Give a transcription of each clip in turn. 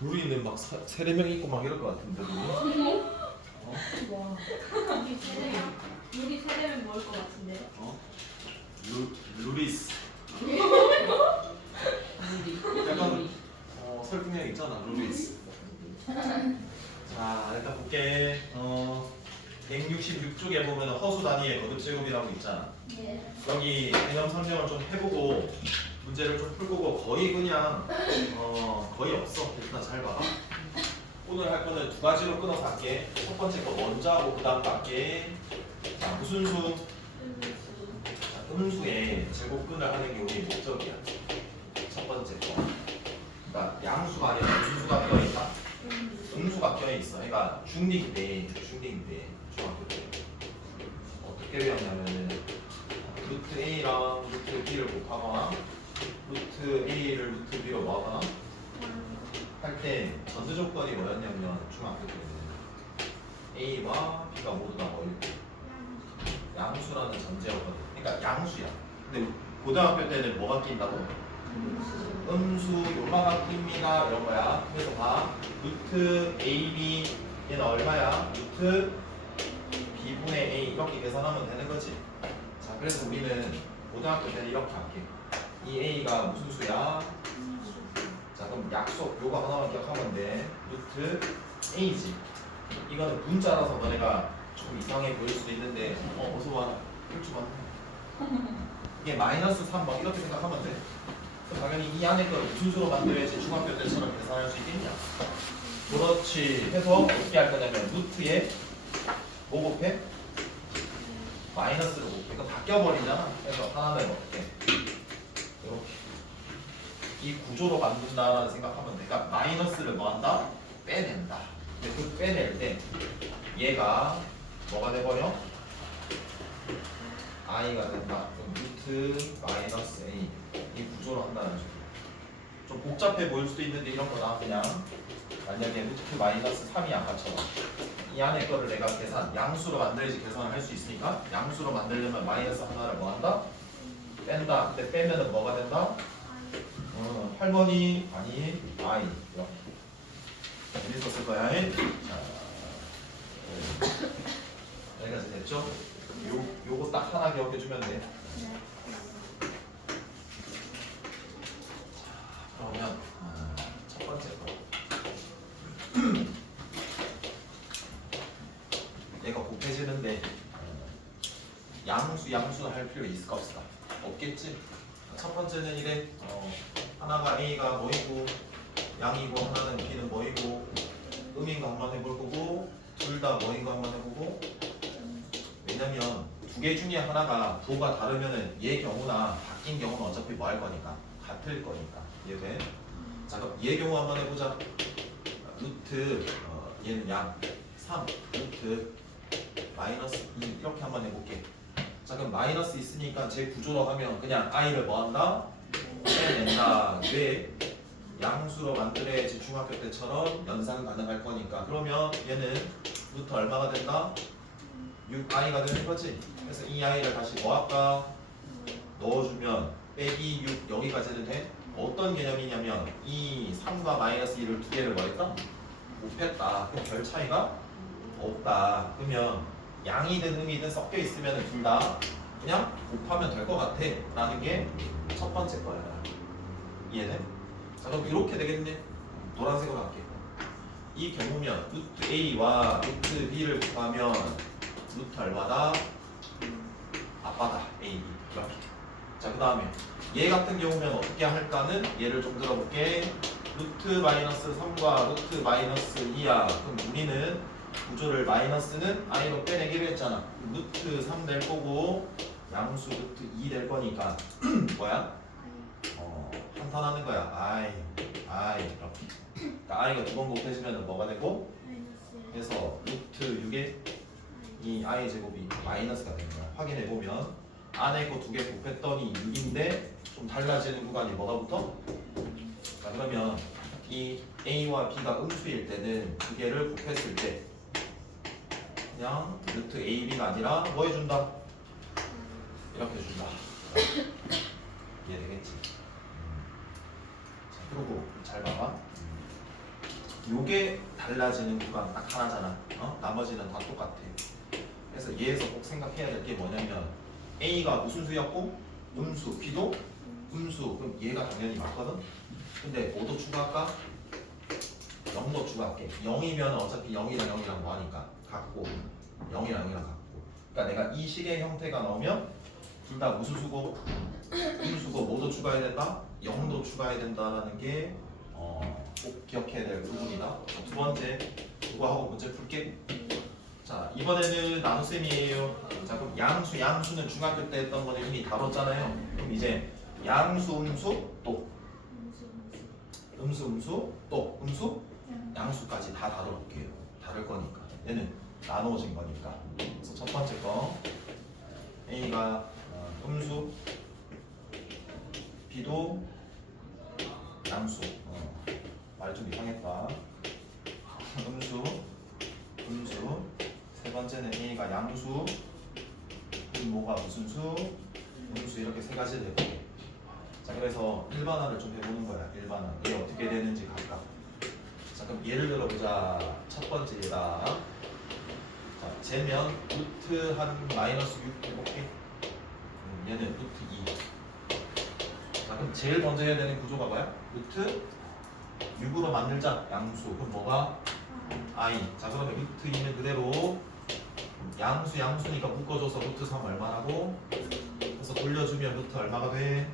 우리는 막 세네 명 있고 막 이럴 것 같은데 우리? 와. 우리 세대면 먹을 것 같은데. 루리스 약간 설득력 있잖아 루리스. 자 일단 볼게. 166쪽에 보면 허수 단위의 거듭 제곱이라고 있잖아. 예. 여기 개념 설명을 좀 해보고 문제를 좀 풀고 거의 그냥 거의 없어. 일단 잘 봐봐. 오늘 할 거는 두 가지로 끊어서 할게. 첫 번째 거 먼저 하고 그 다음 거 할게. 자 무슨 수? 자, 음수의 제곱근을 하는 게 우리 목적이야. 첫 번째 거. 그러니까 양수가 아니라 무슨 수가 껴있다? 음수가 껴있어. 그러니까 중딩인데 중학교 때 어떻게 배웠냐면은 루트 A랑 루트 B를 곱하거나 루트 A를 루트 B로 뭐하거나 할 때 전제 조건이 뭐였냐면 중학교 때는 A와 B가 모두 다 뭐일 때 양수라는 전제였거든. 그러니까 양수야. 근데 고등학교 때는 뭐가 낀다고? 음수 요마가 낍니다 이런 거야. 그래서 봐. 루트 AB 얘는 얼마야? 루트 B분의 A 이렇게 계산하면 되는 거지. 자 그래서 우리는 고등학교 때는 이렇게 할게. 이 A가 무슨 수야? 자 그럼 약속 요거 하나만 기억하면 돼. 루트 A지. 이거는 분자라서 너네가 조금 이상해 보일 수도 있는데 어서 와. 일주 많네. 이게 마이너스 3 막 이렇게 생각하면 돼. 그럼 당연히 이 안에 걸 무슨 수로 만들어야지 중학교 때처럼 계산할 수 있겠냐. 그렇지 해서 어떻게 할 거냐면 루트에 뭐 곱해? 마이너스를 곱해. 이거 바뀌어버리잖아. 그래서 하나는 어떻게? 이렇게 이 구조로 만든다라는 생각하면 돼. 그러니까 마이너스를 뭐 한다? 빼낸다. 근데 그 빼낼 때 얘가 뭐가 돼버려? i가 된다. 그럼 루트 마이너스 a 이 구조로 한다는 소리. 좀 복잡해 보일 수도 있는데 이런 거나 그냥 만약에 루트 마이너스 3이 아까처럼 이 안에 거를 내가 양수로 만들어야지 계산을 할 수 있으니까 양수로 만들려면 마이너스 하나를 뭐 한다? 뺀다. 근데 빼면은 뭐가 된다? 할머니 아니 i 이렇게 재밌었을 거야. 자, 여기까지 됐죠? 요거 딱 하나 기억해주면 돼. 그러면 첫 번째 거 얘가 곱해지는데 양수 할 필요 있을까 없을까? 없겠지? 첫 번째는 이래. 하나가 A가 뭐이고 양이고 하나는 B는 뭐이고 음인가 한번 해볼 거고 둘 다 뭐인가 한번 해보고. 왜냐면 두 개 중에 하나가 부호가 다르면은 얘 경우나 바뀐 경우는 어차피 뭐 할 거니까 같을 거니까. 이해돼? 자 그럼 얘 경우 한번 해보자. 루트 얘는 양 3 루트 마이너스 2 이렇게 한번 해볼게. 자 그럼 마이너스 있으니까 제 구조로 하면 그냥 i를 뭐 한다? 빼낸다. 왜? 양수로 만들어야지 중학교 때처럼 연산 가능할 거니까. 그러면 얘는 루트 얼마가 된다? 6i가 되는 거지. 그래서 이 i를 다시 뭐 할까? 넣어주면 빼기 6 여기까지는 돼? 어떤 개념이냐면 이 3과 마이너스 2를 두 개를 뭐 했다? 곱했다. 그럼 별 차이가 없다. 그러면 양이든 음이든 섞여 있으면 둘 다 그냥 곱하면 될 것 같아 라는 게 첫 번째 거야. 이해돼? 자 그럼 이렇게 되겠네. 노란색으로 할게. 이 경우면 루트 A와 루트 B를 곱하면 루트 얼마다? 아빠다 A, B 이렇게. 자 그 다음에 얘 같은 경우면 어떻게 할까는 얘를 좀 들어볼게. 루트 마이너스 3과 루트 마이너스 2야. 그럼 우리는 구조를 마이너스는 i로 빼내기로 했잖아. 루트 3 될 거고 양수 루트 2 될 거니까 뭐야? 한탄하는 거야. i 이렇게. 그러니까 i가 두 번 곱해지면 뭐가 되고? 그래서 루트 6에 이 i 제곱이 마이너스가 되는 거야. 확인해 보면 안에 거 두 개 곱했더니 6인데 좀 달라지는 구간이 뭐가 붙어? 자 그러면 이 a와 b가 음수일 때는 두 개를 곱했을 때 그냥 루트 ab가 아니라 뭐 해준다? 이렇게 준다. 이해되겠지? 자 그리고 잘 봐봐. 요게 달라지는 구간 딱 하나잖아. 나머지는 다 똑같아. 그래서 얘에서 꼭 생각해야 될 게 뭐냐면 A가 무슨 수였고 음수, B도 음수. 그럼 얘가 당연히 맞거든. 근데 뭐도 추가할까? 0도 추가할게. 0이면 어차피 0이랑 0이랑 뭐하니까 같고 0이랑 0이랑 같고. 그러니까 내가 이 식의 형태가 나오면 둘 다 무슨 수고 음수고 뭐도 추가해야 된다? 0도 추가해야 된다라는 게 꼭 기억해야 될 부분이다. 두 번째 그거 하고 문제 풀게. 자 이번에는 나눗셈이에요. 자 그럼 양수는 중학교 때 했던 거는 이미 다뤘잖아요. 그럼 이제 양수 음수 또 음수 또 음수 양수까지 다 다뤄볼게요. 다를 거니까 얘는 나누어진 거니까. 그래서 첫 번째 거 A가 음수 B도 양수. 말 좀 이상했다. 음수 세 번째는 A가 양수 뭐가 무슨 수 음수 이렇게 세 가지 되고. 자 그래서 일반화를 좀 해보는 거야. 일반화 얘 어떻게 되는지 각각. 자 그럼 예를 들어보자. 첫 번째 얘다. 자 재면 루트 한 마이너스 6 해볼게. 얘는 루트 2. 자 그럼 제일 먼저 해야 되는 구조가 뭐야? 루트 6으로 만들자. 양수. 그럼 뭐가? I. 자 그러면 루트 2는 그대로 양수니까 묶어줘서 루트 3 얼마라고? 그래서 돌려주면 루트 얼마가 돼?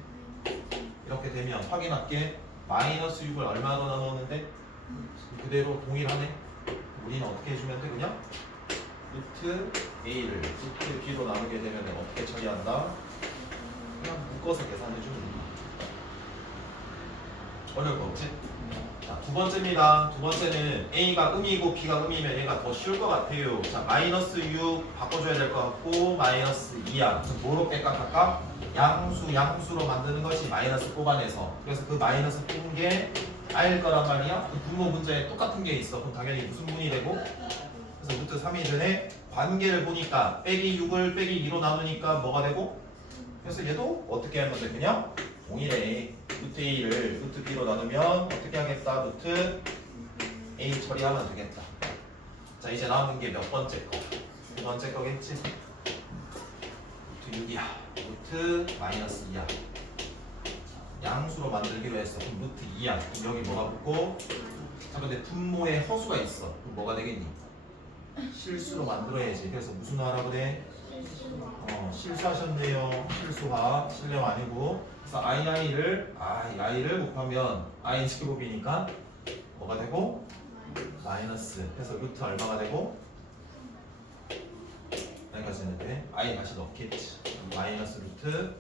이렇게 되면 확인할게. 마이너스 6을 얼마 더 나누었는데? 그대로 동일하네. 우리는 어떻게 해주면 돼? 그냥 루트 A를 루트 B로 나누게 되면 어떻게 처리한다? 그냥 묶어서 계산해주면 된다. 어려울 거 없지? 자, 두 번째입니다. 두 번째는 A가 음이고 B가 음이면 얘가 더 쉬울 것 같아요. 자, 마이너스 6 바꿔줘야 될 것 같고 마이너스 2야. 그래서 뭐로 뺄까? 양수로 만드는 것이 마이너스 뽑아내서. 그래서 그 마이너스 뽑은 게 R일 거란 말이야. 그 분모 문제에 똑같은 게 있어. 그럼 당연히 무슨 분이 되고? 그래서 루트 3이 되네. 관계를 보니까 빼기 6을 빼기 2로 나누니까 뭐가 되고? 그래서 얘도 어떻게 하면 돼? 그냥 동일해. 루트 A를 루트 B로 나누면 어떻게 하겠다? 루트 A 처리하면 되겠다. 자 이제 남은 게 몇 번째 거? 두 번째 거겠지? 루트 6이야. 루트 마이너스 2야. 양수로 만들기로 했어. 그럼 루트 2야. 그럼 여기 뭐가 붙고? 자 근데 분모에 허수가 있어. 그럼 뭐가 되겠니? 실수로 만들어야지. 그래서 무슨 하라 그래? 실수하셨네요. 실수화. 실력 아니고. 그래서 i를 곱하면 i 제곱이니까 뭐가 되고? 마이너스. 그래서 루트 얼마가 되고? 여기까지 했는데 i 다시 넣겠지. 마이너스 루트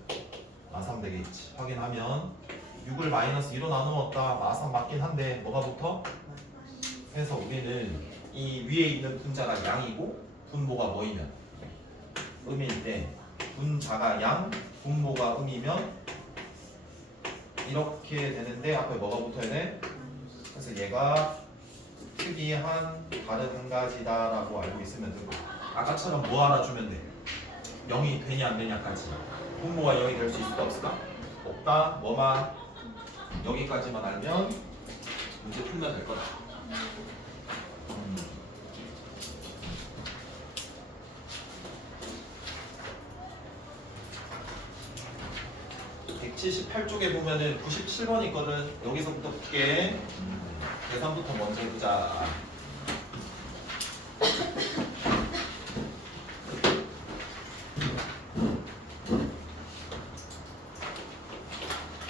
마3 되겠지. 확인하면 6을 마이너스 2로 나누었다. 마3 맞긴 한데 뭐가 붙어? 그래서 우리는 이 위에 있는 분자가 양이고 분모가 뭐이면 음일 때 분자가 양, 분모가 음이면 이렇게 되는데 앞에 뭐가 붙어야 돼? 그래서 얘가 특이한 다른 한 가지다라고 알고 있으면 되고 아까처럼 뭐 알아주면 돼? 0이 되냐 안 되냐까지. 분모가 0이 될 수 있을까 없을까? 없다. 뭐만 여기까지만 알면 문제 풀면 될 거다. 178쪽에 보면은 97번 있거든. 여기서부터 볼게. 계산부터 먼저 해보자.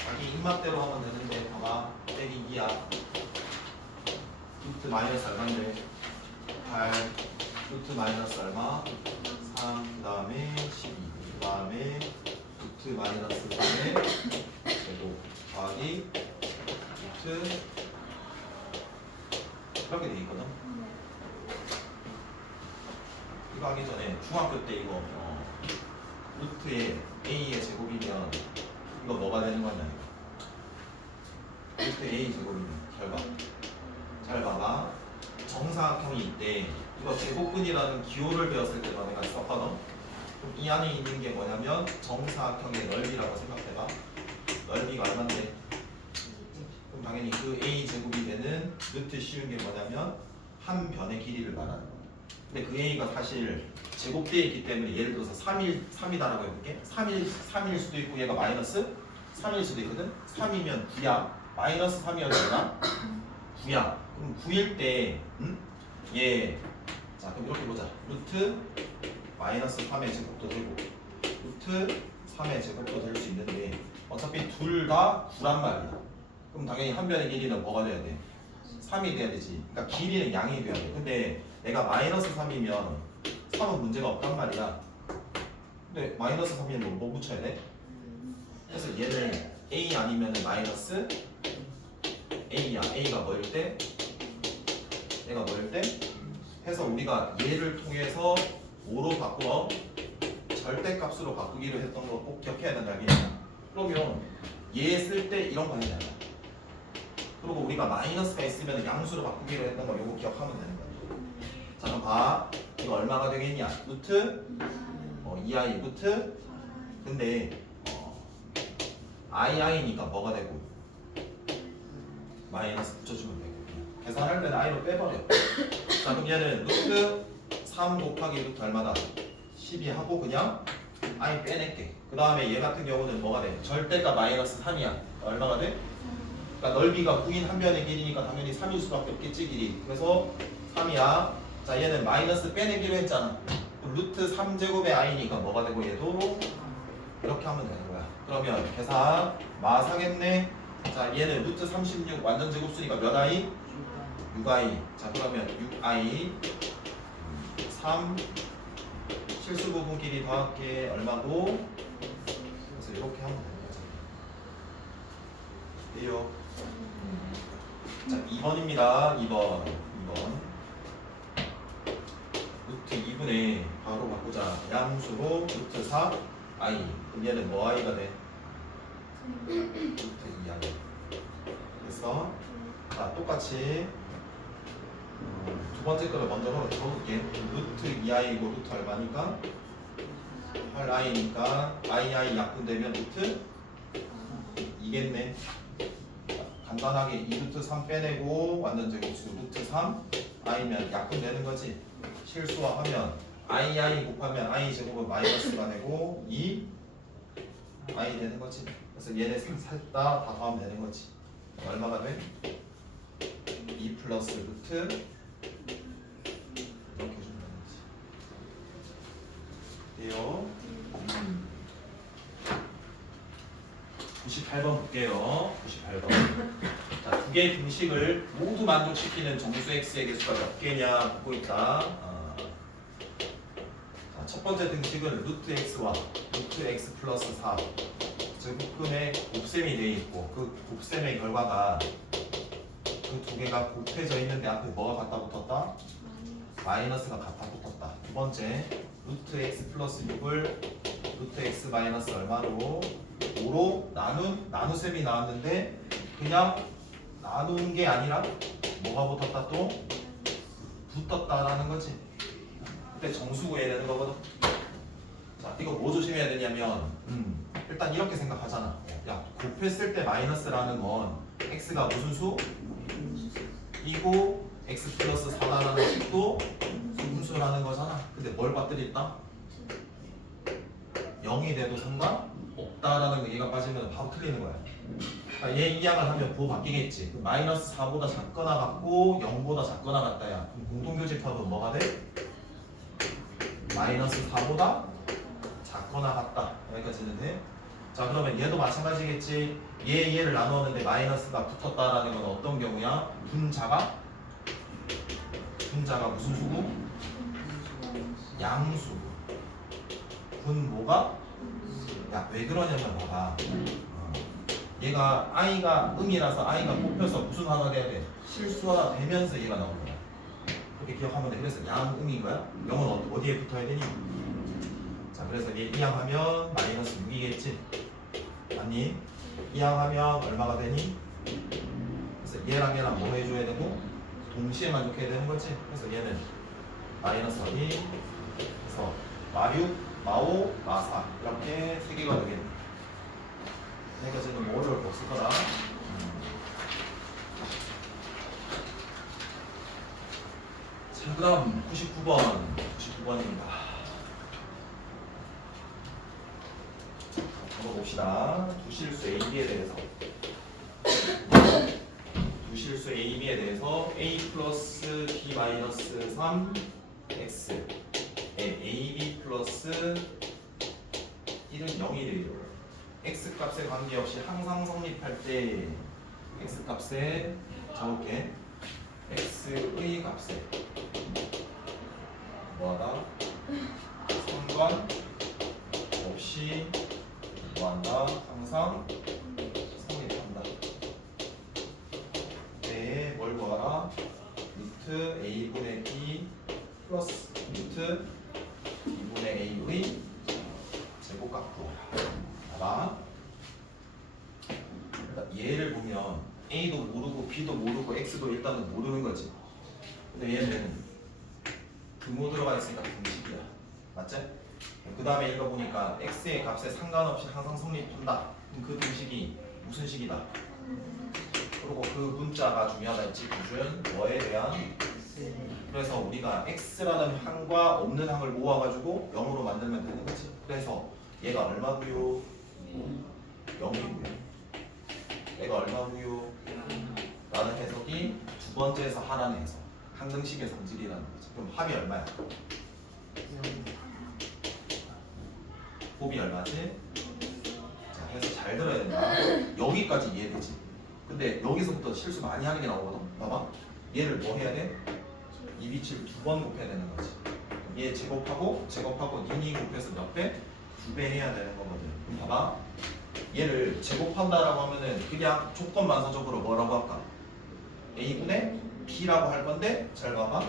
자기 입맛대로 하면 되는데 봐봐. 빼기 2야. 루트 마이너스 얼마인데? 8. 루트 마이너스 얼마? 3. 그 다음에 12. 그 다음에 루트 마이너스 3에 제곱 더하기 루트 이렇게 돼 있거든. 이거 하기 전에 중학교 때 이거 루트에 a의 제곱이면 이거 뭐가 되는 거냐? 루트 a 제곱이면 잘 봐봐. 정사각형이 있대. 이거 제곱근이라는 기호를 배웠을 때 너네가 썼거든. 그럼 이 안에 있는 게 뭐냐면 정사각형의 넓이라고 생각해봐. 넓이가 얼마인데? 그럼 당연히 그 a 제곱이 되는 루트 씌운 게 뭐냐면 한 변의 길이를 말하는 거야. 근데 그 a가 사실 제곱되어 있기 때문에 예를 들어서 3이다라고 해볼게. 3일 수도 있고 얘가 마이너스 3일 수도 있거든. 3이면 9야. 마이너스 3이어도 되나? 9야. 그럼 9일 때 얘 자 그럼 이렇게 보자. 루트 마이너스 3의 제곱도 되고 루트 3의 제곱도 될 수 있는데 어차피 둘 다 9란 말이야. 그럼 당연히 한 변의 길이는 뭐가 돼야 돼? 3이 돼야 되지. 그러니까 길이는 양이 돼야 돼. 근데 내가 마이너스 3이면 3은 문제가 없단 말이야. 근데 마이너스 3이면 뭐 붙여야 돼? 그래서 얘는 a 아니면 마이너스 a야. a가 뭐일 때? 얘가 뭐일 때? 해서 우리가 얘를 통해서 5로 바꾸어 절대값으로 바꾸기로 했던 거 꼭 기억해야 된다. 그러면 얘 쓸 때 이런 거 해야 돼. 그리고 우리가 마이너스가 있으면 양수로 바꾸기로 했던 거 요거 기억하면 되는 거야. 자 그럼 봐. 이거 얼마가 되겠냐? 루트 2i 루트 근데 i니까 뭐가 되고 마이너스 붙여주면 되고 계산할 때는 i로 빼버려. 자 그럼 얘는 루트 3 곱하기 루트 얼마다? 12 하고 그냥 i 빼낼게. 그 다음에 얘 같은 경우는 뭐가 돼? 절대가 마이너스 3이야. 얼마가 돼? 그러니까 넓이가 9인 한 변의 길이니까 당연히 3일 수밖에 없겠지 길이. 그래서 3이야. 자 얘는 마이너스 빼내기로 했잖아. 그럼 루트 3제곱의 i니까 뭐가 되고 얘도 이렇게 하면 되는 거야. 그러면 계산 마사겠네. 자 얘는 루트 36 완전 제곱수니까 몇 i? 6i. 자 그러면 6i 3 실수 부분끼리 더할게 얼마고? 그래서 이렇게 하면 되는 거지. 돼요. 자 2번입니다. 2번 루트 2분의 바로 바꾸자. 양수로 루트 4 i. 그럼 얘는 뭐 i가 돼? 루트 2i. 그래서 자 똑같이 두 번째 거를 먼저 적을게. 루트 2i고 루트 얼마니까? 8i니까 i 약분되면 루트 2겠네. 간단하게 2루트 3 빼내고 완전 제곱수 루트 3 i면 약분되는 거지. 실수화하면 i 곱하면 i 제곱은 마이너스가 되고 2 i 되는 거지. 그래서 얘네 셋 다 더하면 되는 거지. 얼마가 돼? 2 플러스 루트 이렇게 해주면 되는 거지. 돼요? 98번 볼게요. 98번. 자, 두 개의 등식을 모두 만족시키는 정수 x의 개수가 몇 개냐 묻고 있다. 자, 첫 번째 등식은 루트 x와 루트 x 플러스 4 제곱근의 곱셈이 되어 있고 그 곱셈의 결과가 그 두 개가 곱해져 있는데 앞에 뭐가 갖다 붙었다? 마이너스가 갖다 붙었다. 두 번째 루트 x 플러스 6을 루트 x 마이너스 얼마로 5로 나누셈이 나왔는데 그냥 나눈 게 아니라 뭐가 붙었다 또? 붙었다라는 거지. 그때 정수 구해야 되는 거거든. 자 이거 뭐 조심해야 되냐면 일단 이렇게 생각하잖아. 야 곱했을 때 마이너스라는 건 x가 무슨 수? 이고 x 플러스 4라는 식도 분수라는 거잖아. 근데 뭘 받들있다? 0이 돼도 상관없다라는 거 얘가 빠지면 바로 틀리는 거야. 그러니까 얘 이항을 하면 부호 바뀌겠지. 마이너스 4보다 작거나 같고 0보다 작거나 같다야. 그럼 공통교집합은 뭐가 돼? 마이너스 4보다 작거나 같다. 여기까지는 돼? 자 그러면 얘도 마찬가지겠지. 얘를 나누었는데 마이너스가 붙었다라는 건 어떤 경우야? 분자가 무슨 수고? 양수. 분모가? 야 왜 그러냐면 봐봐. 얘가 i가 음이라서 i가 곱혀서 무슨 화가 돼야 돼? 실수화 되면서 얘가 나오는 거야. 그렇게 기억하면 돼. 그래서 양음인 거야. 0은 어디에 붙어야 되니? 자 그래서 얘 이항하면 마이너스 6이겠지. 아니 이항하면 얼마가 되니? 그래서 얘랑 얘랑 뭐 해줘야 되고 동시에 만족해야 되는 거지. 그래서 얘는 마이너스 2 그래서 마6, 마5, 마4 이렇게 세 개가 되겠네. 여기까지는 뭐 어려울 거 없을 거다. 자, 그 다음 99번입니다. 한번 봅시다. 두실수 AB에 대해서 A 플러스 B 마이너스 3 X AB 플러스 1은 0이 되죠. X 값에 관계없이 항상 성립할 때 X 값에 적을게. X의 값에 뭐하다? 상관 없이 뭐한다? 항상 성립한다. 네, 뭘 구하라? 루트 A분의 B 플러스 루트 2분의 A의 제곱값 구하라. 봐봐. 얘를 보면 A도 모르고 B도 모르고 X도 일단은 모르는 거지. 근데 얘는 등호 들어가 있으니까 등식이야. 맞지? 그 다음에 읽어보니까 X의 값에 상관없이 항상 성립한다. 그럼 그 등식이 무슨 식이다? 그리고 그 문자가 중요하다 했지. 기준 뭐에 대한? 그래서 우리가 X라는 항과 없는 항을 모아가지고 0으로 만들면 되는 거지. 그래서 얘가 얼마고요? 0이고요. 얘가 얼마고요? 라는 해석이 두 번째에서 하라는 해석. 항등식의 성질이라는 거지. 그럼 합이 얼마야? 곱이 얼마지? 자, 그래서 잘 들어야 된다. 여기까지 이해되지? 근데 여기서부터 실수 많이 하는 게 나오거든. 봐봐. 얘를 뭐 해야 돼? 이 비치를 두 번 곱해야 되는 거지. 얘 제곱하고 니니 곱해서 몇 배? 2배 해야 되는 거거든. 그럼 봐봐. 얘를 제곱한다라고 하면은 그냥 조건 만사적으로 뭐라고 할까? A분의 B라고 할 건데 잘 봐봐.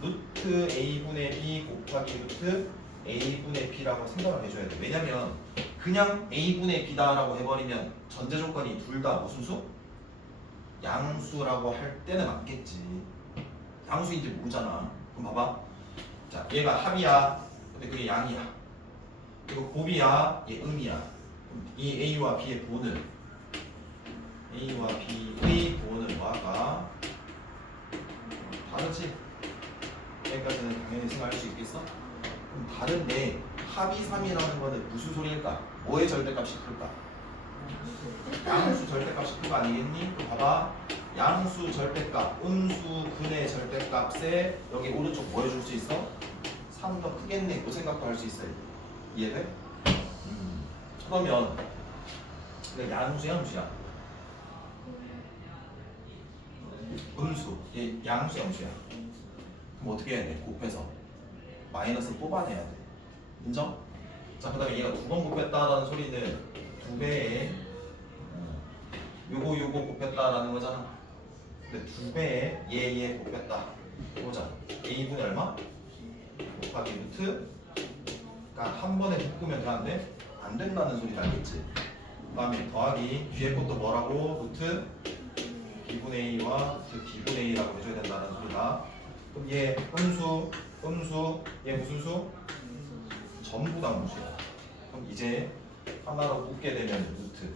루트 A분의 B 곱하기 루트 A분의 B라고 생각을 해줘야 돼. 왜냐면 그냥 A분의 B다라고 해버리면 전제 조건이 둘 다 무슨 수? 양수라고 할 때는 맞겠지. 양수인지 모르잖아. 그럼 봐봐. 자, 얘가 합이야. 근데 그게 양이야. 그리고 곱이야. 얘 음이야. 이 A와 B의 부호는 A와 B의 부호는 뭐할까? 다르지? 여기까지는 당연히 생각할 수 있겠어? 그럼 다른데 합이 3이라는 거는 무슨 소리일까? 뭐의 절대값이 클까? 양수 절대값이 큰 거 아니겠니? 그럼 봐봐. 양수 절대값, 음수 근의 절대값에 여기 오른쪽 뭐 해줄 수 있어? 3 더 크겠네. 그 생각도 할 수 있어요. 이해돼? 그러면 양수야 음수야? 음수. 얘 양수야 음수야? 그럼 어떻게 해야 돼? 곱해서 마이너스 뽑아내야 돼. 인정? 자, 그 다음에 얘가 두 번 곱했다라는 소리는 두 배에 요거 곱했다라는 거잖아. 근데 두 배에 얘 곱했다. 보자. A분의 얼마? 곱하기 루트. 그러니까 한 번에 묶으면 되는데 안 된다는 소리 알겠지? 그 다음에 더하기 뒤에 것도 뭐라고? 루트 B분의 A와 루트 B분의 A라고 해줘야 된다는 소리다. 그럼 얘 음수, 얘 무슨 수? 전부 다 음수야. 그럼 이제 하나로 묶게 되면 루트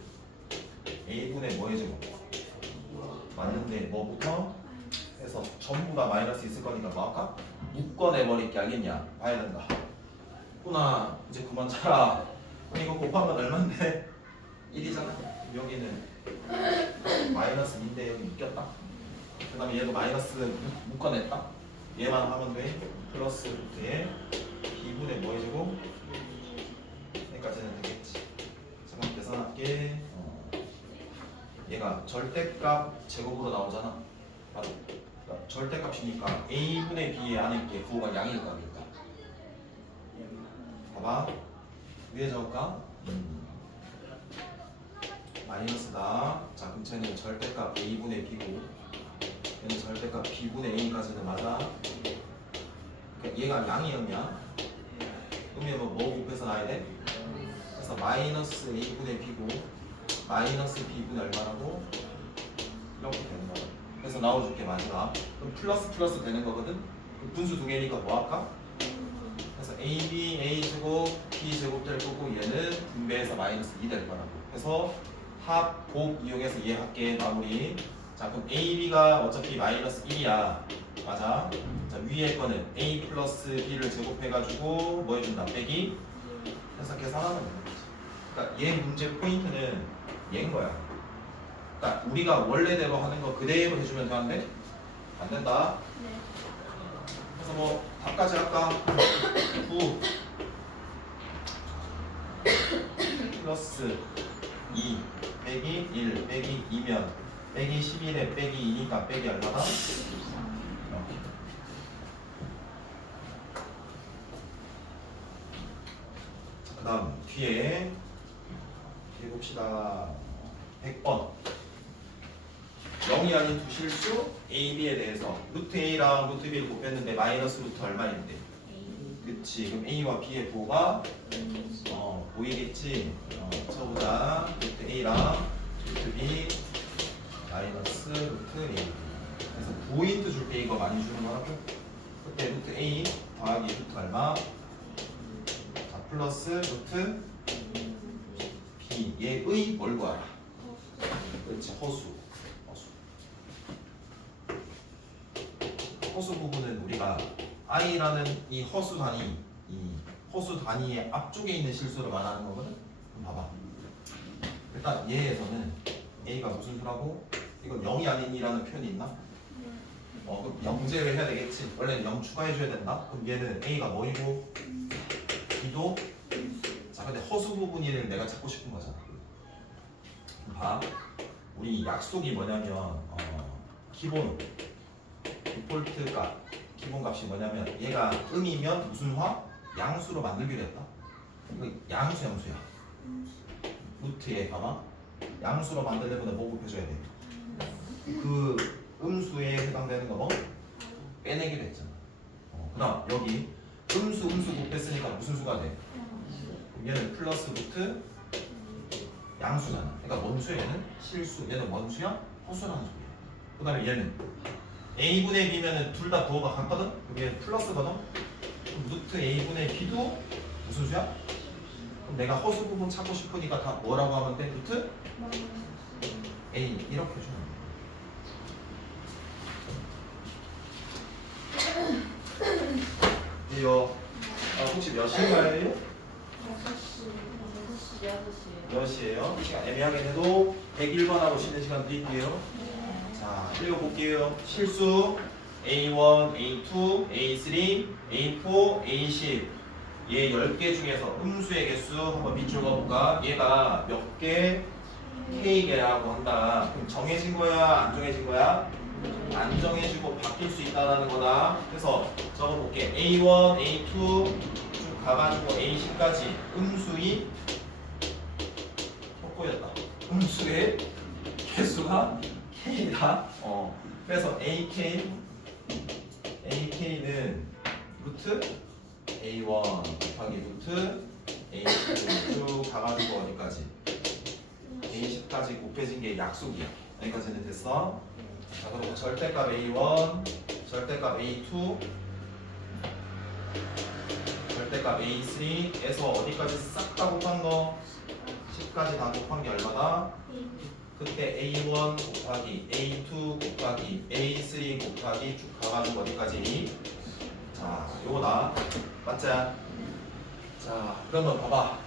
A분의 뭐의 제곱? 맞는데 뭐부터? 해서 전부 다 마이너스 있을 거니까 뭐 할까? 묶어내버릴게. 알겠냐? 봐야 된다. 구나 이제 그만 자라. 그럼 이거 곱하면 얼만데? 1이잖아. 여기는 마이너스인데 여기 묶였다. 그 다음에 얘도 마이너스 묶어냈다. 얘만 하면 돼. 플러스 루트에 B분의 뭐의 제곱? 여기까지는 되겠지. 잠깐 계산할게. 얘가 절대값 제곱으로 나오잖아. 맞아. 그러니까 절대값이니까 A분의 B의 안에 게 부호가 양일 거니까. 봐봐. 위에 적을까? 마이너스다. 자, 그럼 쟤는 절대값 A분의 B고 얘는 절대값 B분의 A까지는 맞아. 그러니까 얘가 양이 음이야. 음이면 뭐 곱해서 나야 돼? 그래서 마이너스 A분의 B고 마이너스 B분의 얼마라고? 이렇게 되는 거야. 그래서 나와줄게 마지막. 그럼 플러스 되는 거거든? 분수 두 개니까 뭐 할까? 그래서 AB, A제곱, B제곱 될 거고 얘는 분배해서 마이너스 2 될 거라고. 그래서 합, 곱 이용해서 얘 할게 마무리. 자, 그럼 AB가 어차피 마이너스 1이야. 맞아. 자, 위에 거는 a 플러스 b를 제곱해가지고 뭐 해준다? 빼기 해서 계산하면 되는 거지. 그러니까 얘 문제 포인트는 얘인 거야. 그러니까 우리가 원래대로 하는 거 그대로 해주면 되는데 안 된다. 네. 그래서 뭐 답까지 할까? 9 플러스 2 빼기 1 빼기 2면 빼기 11에 빼기 2니까 빼기 얼마다? 그 다음 뒤에 봅시다. 100번 0이 아닌 두 실수 A, B에 대해서 루트 A랑 루트 B를 곱했는데 마이너스 루트 얼마인데? 그치. 그럼 A와 B의 부호가 보이겠지? 쳐보자. 루트 A랑 루트 B 마이너스 루트 A. 그래서 부호인트 줄 때 이거 많이 주는 거라고. 그때 루트 A 더하기 루트 얼마? 자, 플러스 루트 B. 얘의 뭘 구하라? 그렇지. 허수. 허수 부분은 우리가 i라는 이 허수 단위, 이 허수 단위의 앞쪽에 있는 실수를 말하는 거거든. 그럼 봐봐. 일단 얘에서는 a가 무슨 수라고? 이건 0이 아닌 2라는 표현이 있나? 그럼 0제를 해야 되겠지. 원래는 0 추가해줘야 된다. 그럼 얘는 a가 뭐이고 b도 자, 근데 허수 부분을 내가 찾고 싶은 거잖아. 그럼 봐. 우리 약속이 뭐냐면 기본 디폴트 값, 기본 값이 뭐냐면 얘가 음이면 무슨 화? 양수로 만들기로 했다. 이거 양수야. 루트에 봐봐. 양수로 만들려면 뭐 곱해줘야 돼? 그 음수에 해당되는 거 뭐? 빼내기로 했잖아. 그 다음 여기 음수 곱했으니까 무슨 수가 돼? 그럼 얘는 플러스 루트 양수잖아. 그러니까 뭔 수야 얘는? 실수. 얘는 뭔 수야? 허수라는 소리야. 그 다음에 얘는 a분의 b면은 둘 다 부호가 같거든? 그럼 얘는 플러스거든? 그럼 루트 a분의 b도 무슨 수야? 그럼 내가 허수 부분 찾고 싶으니까 다 뭐라고 하면 돼? 루트 a 이렇게 주면 돼. 이요. 혹시 몇 시인가요? 6 시에요. 시간 애매하게 해도 101번하고 쉬는 시간 드릴게요. 자, 읽어볼게요. 실수 A1, A2, A3, A4, A10 얘 10개 중에서 음수의 개수 한번 밑줄 그어볼까? 얘가 몇 개? K개라고 한다. 그럼 정해진 거야? 안 정해진 거야? 안 정해지고 바뀔 수 있다는 거다. 그래서 적어볼게. A1, A2 쭉 가가지고 A10까지 음수의 헛보였다. 음수의 개수가 K다. 그래서 AK는 루트 A1 곱하기 루트 A2 쭉 가가지고 어디까지? A10까지 곱해진 게 약속이야. 여기까지는 됐어. 자, 그리고 절대값 A1, 절대값 A2, 절대값 A3에서 어디까지 싹 다 곱한 거? 10까지 다 곱한 게 얼마다? 그때 A1 곱하기 A2 곱하기 A3 곱하기 쭉 가가지고 어디까지? 자, 요거다. 맞지? 자, 그러면 봐봐.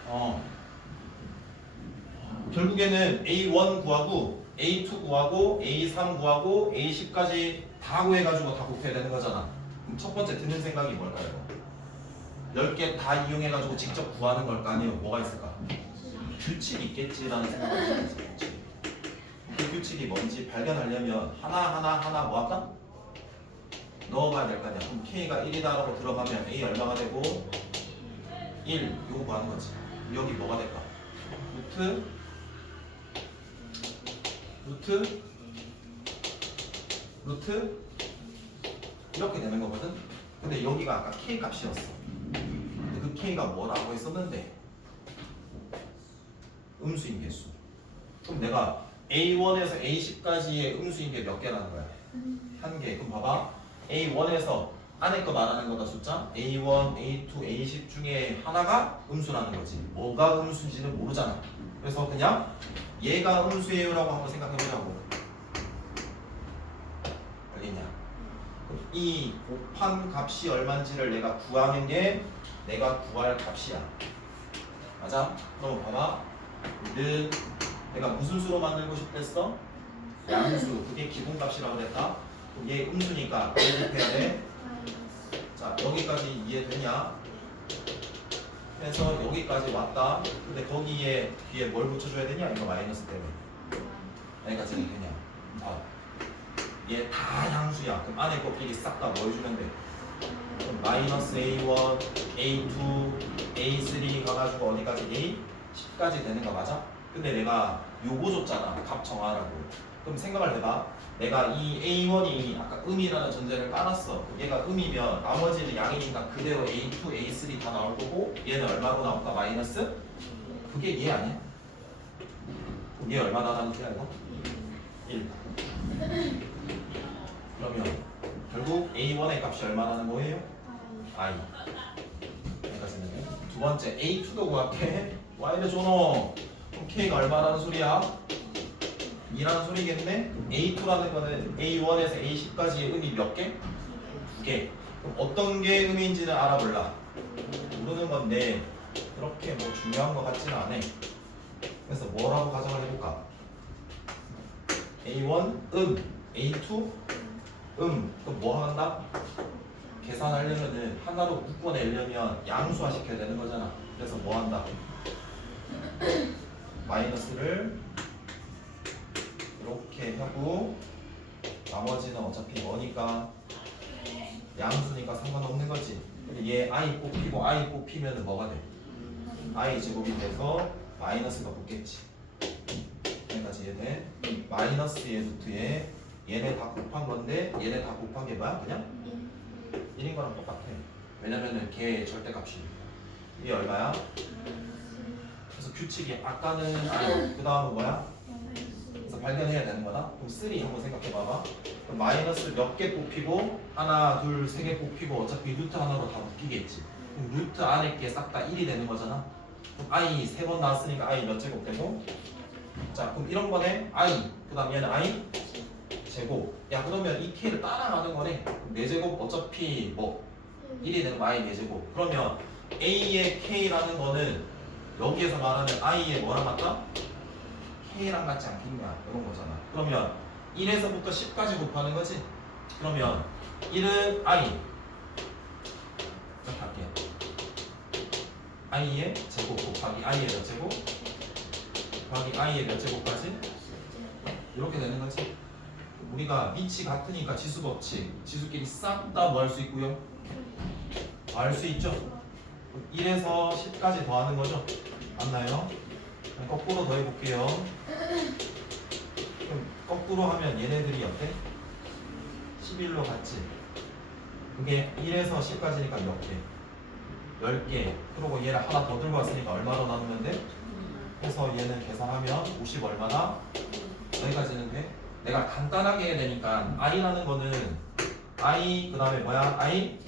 결국에는 A1 구하고 A2 구하고 A3 구하고 A10까지 다 구해가지고 다 곱해야 되는 거잖아. 그럼 첫 번째 드는 생각이 뭘까요? 10개 다 이용해가지고 직접 구하는 걸까? 아니면 뭐가 있을까? 규칙이 있겠지라는 생각이 들었어요. 그 규칙이 뭔지 발견하려면 하나 뭐 할까? 넣어봐야 될 거 아니야. 그럼 K가 1이다라고 들어가면 A 얼마가 되고 1 요거 구하는 거지. 여기 뭐가 될까? 루트 이렇게 되는 거거든. 근데 여기가 아까 K 값이었어. 근데 그 K가 뭐라고 했었는데 음수인 개수. 그럼 내가 A1에서 A10까지의 음수인 게 몇 개라는 거야? 한 개. 그럼 봐봐. A1에서 안에 거 말하는 거다 숫자. A1, A2, A10 중에 하나가 음수라는 거지. 뭐가 음수인지는 모르잖아. 그래서 그냥 얘가 음수예요라고 한번 생각해보자고. 알겠냐? 그럼 이 곱한 값이 얼마인지를 내가 구하는 게 내가 구할 값이야. 맞아? 그럼 봐봐. 는 내가 무슨 수로 만들고 싶댔어? 양수. 그게 기본값이라고 그랬다. 그럼 얘 음수니까 뭘 곱해야 돼? 자, 여기까지 이해되냐? 그래서 여기까지 왔다. 근데 거기에 뒤에 뭘 붙여줘야 되냐? 이거 마이너스 때문에. 여기까지는 되냐? 얘 다 양수야. 그럼 안에 곱끼리 싹 다 뭐 해주면 돼? 그럼 마이너스 A1, A2, A3 가가지고 어디까지? A10까지 되는 거 맞아? 근데 내가 요거 줬잖아. 값 정하라고. 그럼 생각을 해봐. 내가 이 A1이 아까 음이라는 전제를 깔았어. 얘가 음이면 나머지는 양이니까 그대로 A2, A3 다 나올 거고 얘는 얼마로 나올까? 마이너스? 그게 얘 아니야? 그럼 얘 얼마 나가는 거야 이거? 1. 그러면 결국 A1의 값이 얼마 나는 거예요? I. 여기까지는. 두 번째 A2도 구할게. Y를 줘놓어. 그럼 K가 얼마라는 소리야? 2라는 소리겠네? A2라는 거는 A1에서 A10까지의 음이 몇 개? 2개. 그럼 어떤 게 음인지는 알아볼라. 모르는 건데 그렇게 뭐 중요한 것 같지는 않아. 그래서 뭐라고 가정을 해볼까? A1 A2 그럼 뭐 한다? 계산하려면은 하나로 묶어내려면 양수화 시켜야 되는 거잖아. 그래서 뭐 한다? 마이너스를 이렇게 하고 나머지는 어차피 뭐니까 양수니까 상관없는 거지. 근데 얘 I 뽑히고 I 뽑히면 뭐가 돼? I 제곱이 돼서 마이너스가 붙겠지. 여기까지 이해돼? 마이너스의 루트에 얘네 다 곱한 건데 얘네 다 곱한 게 뭐야? 그냥 1인 거랑 똑같아. 왜냐면은 걔 절대값이니까. 이게 얼마야? 그래서 규칙이 아까는 I 그 다음은 뭐야? 그래서 발견해야 되는 거다. 그럼 3 한번 생각해 봐봐. 그럼 마이너스 몇 개 뽑히고 하나, 둘, 세 개 뽑히고 어차피 루트 하나로 다 묶이겠지. 그럼 루트 안에 게 싹 다 1이 되는 거잖아. 그럼 I 3번 나왔으니까 I 몇 제곱 되고? 자, 그럼 이런 거네. I 그 다음 얘는 I 제곱. 야, 그러면 이 K를 따라가는 거네. 4제곱 어차피 뭐 1이 되는 I 4제곱. 그러면 A의 K라는 거는 여기에서 말하는 I의 뭐랑 같다? K랑 같지 않겠냐 이런 거잖아. 그러면 1에서부터 10까지 곱하는 거지. 그러면 1은 I 이렇게 할게요. I의 제곱 곱하기 I의 몇 제곱 곱하기 I의 몇 제곱까지 이렇게 되는 거지. 우리가 밑이 같으니까 지수 법칙 지수끼리 싹 다 뭐 할 수 있고요? 알 수 있죠. 1에서 10까지 더하는 거죠. 맞나요? 거꾸로 더해볼게요. 그럼 거꾸로 하면 얘네들이 어때? 11로 같지? 그게 1에서 10까지니까 몇 개? 10개. 그리고 얘를 하나 더 들고 왔으니까 얼마로 나누면 돼? 그래서 얘는 계산하면 50 얼마나? 여기까지는 돼? 내가 간단하게 해야 되니까 I라는 거는 I 그 다음에 뭐야? I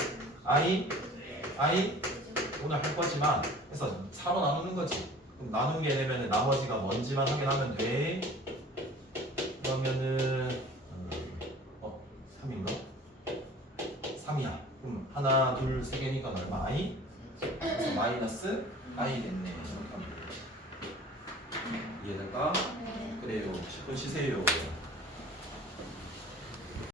오늘 할 거지만 그래서 4로 나누는 거지. 그럼 나누게 되면 나머지가 뭔지만 확인하면 돼. 그러면은 3인가? 3이야. 그럼 하나, 둘, 세 개니까 얼마? I? 그래서 마이너스 I 됐네. 이렇게 하면 돼. 이해될까? 그래요. 10분 쉬세요.